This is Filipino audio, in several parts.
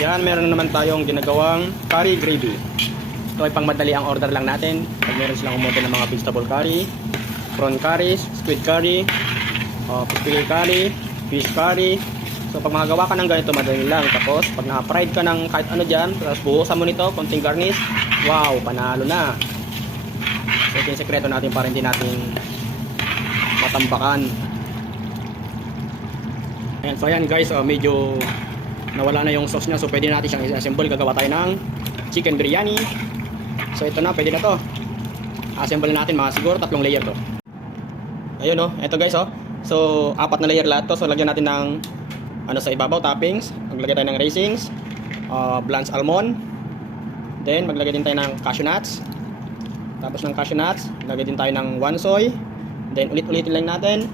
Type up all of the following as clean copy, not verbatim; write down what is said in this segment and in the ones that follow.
Ayan, meron na naman tayong ginagawang curry gravy. Ito ay pangmadali ang order lang natin. Pag meron silang umorder ng mga vegetable curry, prawn curry, squid curry, fish curry, fish curry. So pag makagawa ka ng ganito, madali lang. Tapos pag naka-fried ka ng kahit ano dyan, tapos buhusan mo nito, konting garnish, wow, panalo na. So ito yung sekreto natin para hindi natin matambakan. Ayan, so ayan guys, medyo nawala na yung sauce nya. So pwede natin siyang i-assemble. Gagawa tayo ng chicken biryani. So ito na, pwede na to. Assemble natin mga siguro 3 layer to. Ayun ito guys So 4 na layer lahat to. So lagyan natin ng ano sa ibabaw, toppings. Maglagay tayo ng raisins, blanched almond. Then maglagay din tayo ng cashew nuts. Tapos ng cashew nuts, lagay din tayo ng wansoy. Then ulit-ulitin lang natin.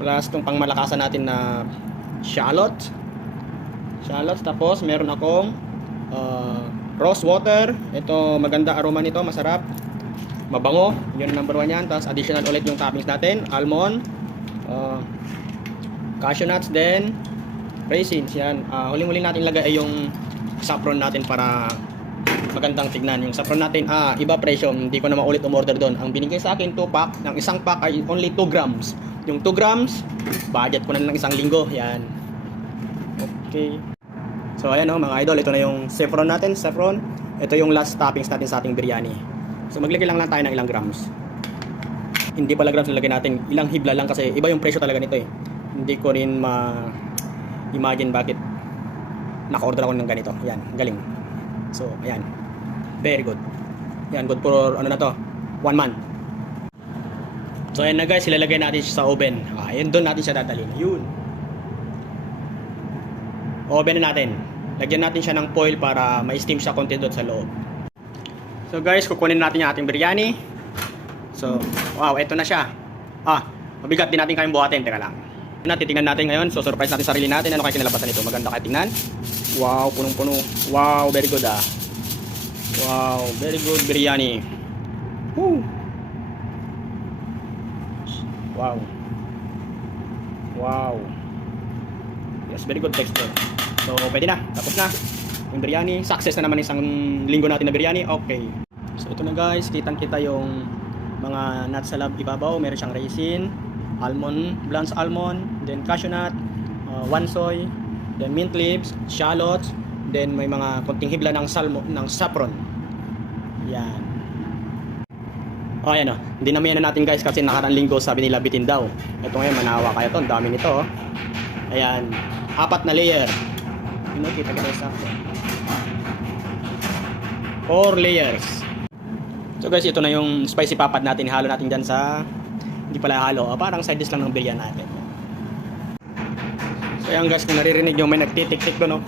Plus itong pangmalakasan natin na shallot. Tapos meron akong rose water. Ito maganda aroma nito, masarap, mabango, yun ang number 1 yan. Tapos additional ulit yung toppings natin, almond, cashew nuts, then raisins. Yan, huling-huling natin lagay ay yung saffron natin para magandang tignan. Yung saffron natin, iba presyo, hindi ko na maulit umorder doon. Ang binigay sa akin 2 pack, ng isang pack ay only 2 grams. Yung 2 grams, budget ko na ng isang linggo. Yan. Okay. So ayan mga idol, ito na yung saffron natin, saffron. Ito yung last toppings natin sa ating biryani. So maglagay lang tayo ng ilang grams. Hindi pala grams nilagay natin, ilang hibla lang kasi iba yung presyo talaga nito eh. Hindi ko rin ma-imagine bakit naka-order ako ng ganito. Yan, galing. So ayan, very good. Yan, good for ano na to, 1 month. So ayan na guys, ilalagay natin siya sa oven. Ayun, doon natin siya dadalhin. Yun. Oven na natin. Lagyan natin siya ng foil para ma-steam siya konti doon sa loob. So guys, kukunin natin yung ating biryani. So, wow, eto na siya. Mabigat din natin kayang buhatin. Teka lang. Titingnan natin ngayon. So, surprise natin sarili natin. Ano kaya kinalabasan nito? Maganda kayo tingnan. Wow, punong-puno. Wow, very good Wow, very good biryani. Woo! Wow. Wow. Yes, very good texture. So, pwede na. Tapos na. Yung biryani. Success na naman isang linggo natin na biryani. Okay. So, ito na guys. Kitang-kita yung mga nuts sa ibabaw. Meron siyang raisin, almond, blanched almond, then cashew nut, wansoy, then mint leaves, shallots, then may mga konting hibla ng saffron. Yan. Ayan hindi namin natin guys kasi nakarang linggo sabi nila bitin daw. Ito ngayon manawa kaya to, ang dami nito Ayan, 4 na layer. Kita ka na sa 4 layers. So guys, ito na yung spicy papad natin. Halo natin dyan sa, hindi pala halo, parang side dish lang ng biryani natin. So ayan guys, kung naririnig yung may nagtitik-tik doon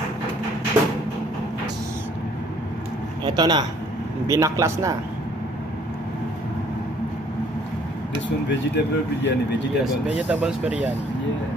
Ito na, binaklas na. This one vegetable biryani. Yes, vegetables biryani. Yeah.